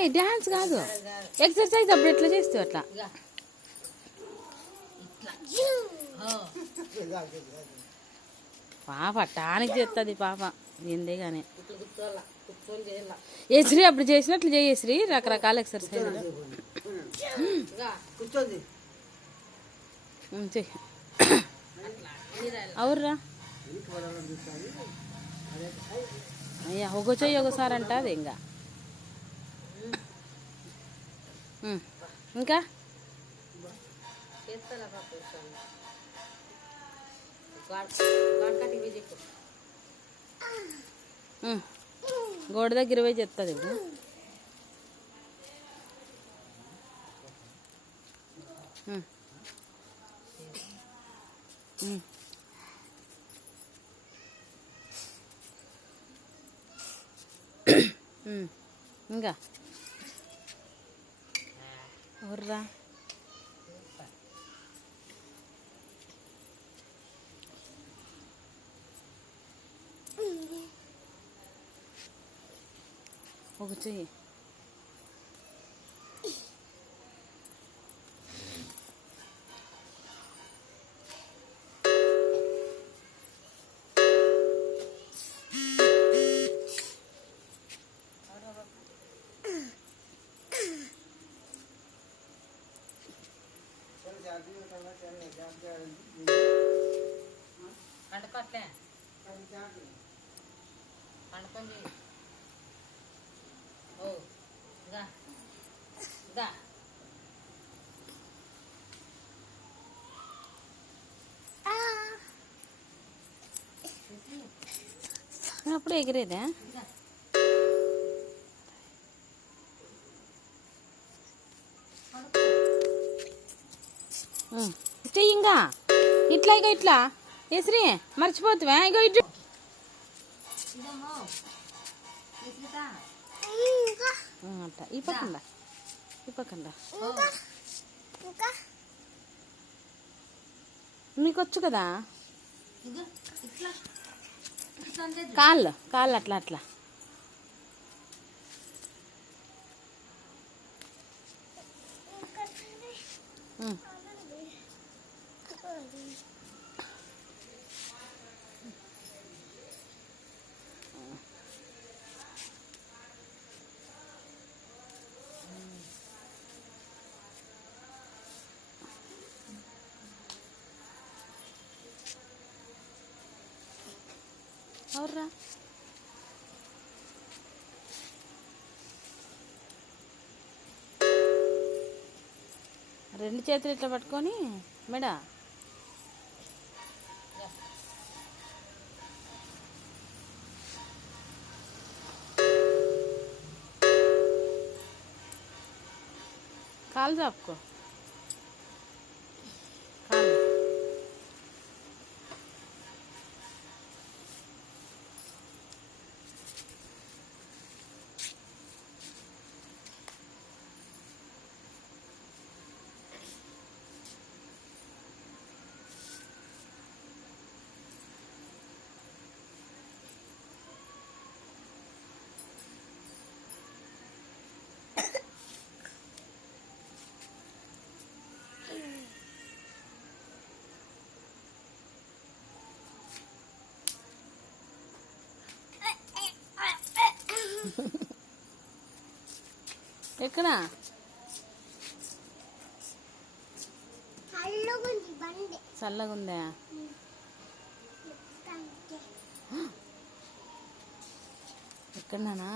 ఏ dance కాదు, exercise అప్పుడు ఎట్లా చేస్తావు అట్లా. పాప టానికి చేస్తుంది పాప ఏందే కానీ. ఏ శ్రీ అప్పుడు చేసినట్లు చేయశ్రీ రకరకాల ఎక్సర్సైజ్ అవుర్రా. అయ్యా ఒక చెయ్యి ఒకసారి అంట అది ఇంకా ఇంకా గోడ దగ్గర పోయి చెప్తుంది ఇప్పుడు. ఇంకా ఎవర్రా ఒక చెయ్యి. పండుకోట్లే పండుకొని ఓ గా గా అప్పుడు ఎగిరేదా. ఇంకా ఇట్లా ఇక ఇట్లా ఎసిరి మర్చిపోతావా ఇగో ఇటు అట్లా ఈ పక్కండా ఈ పక్కండా మీకు వచ్చు కదా కాళ్ళు కాళ్ళు అట్లా అట్లా అవురా. రెండు చేతులు ఇట్లా పట్టుకొని మెడ కాలు చాపుకో. కాలు ఎక్కడ చల్లగుందా. ఎక్కడనా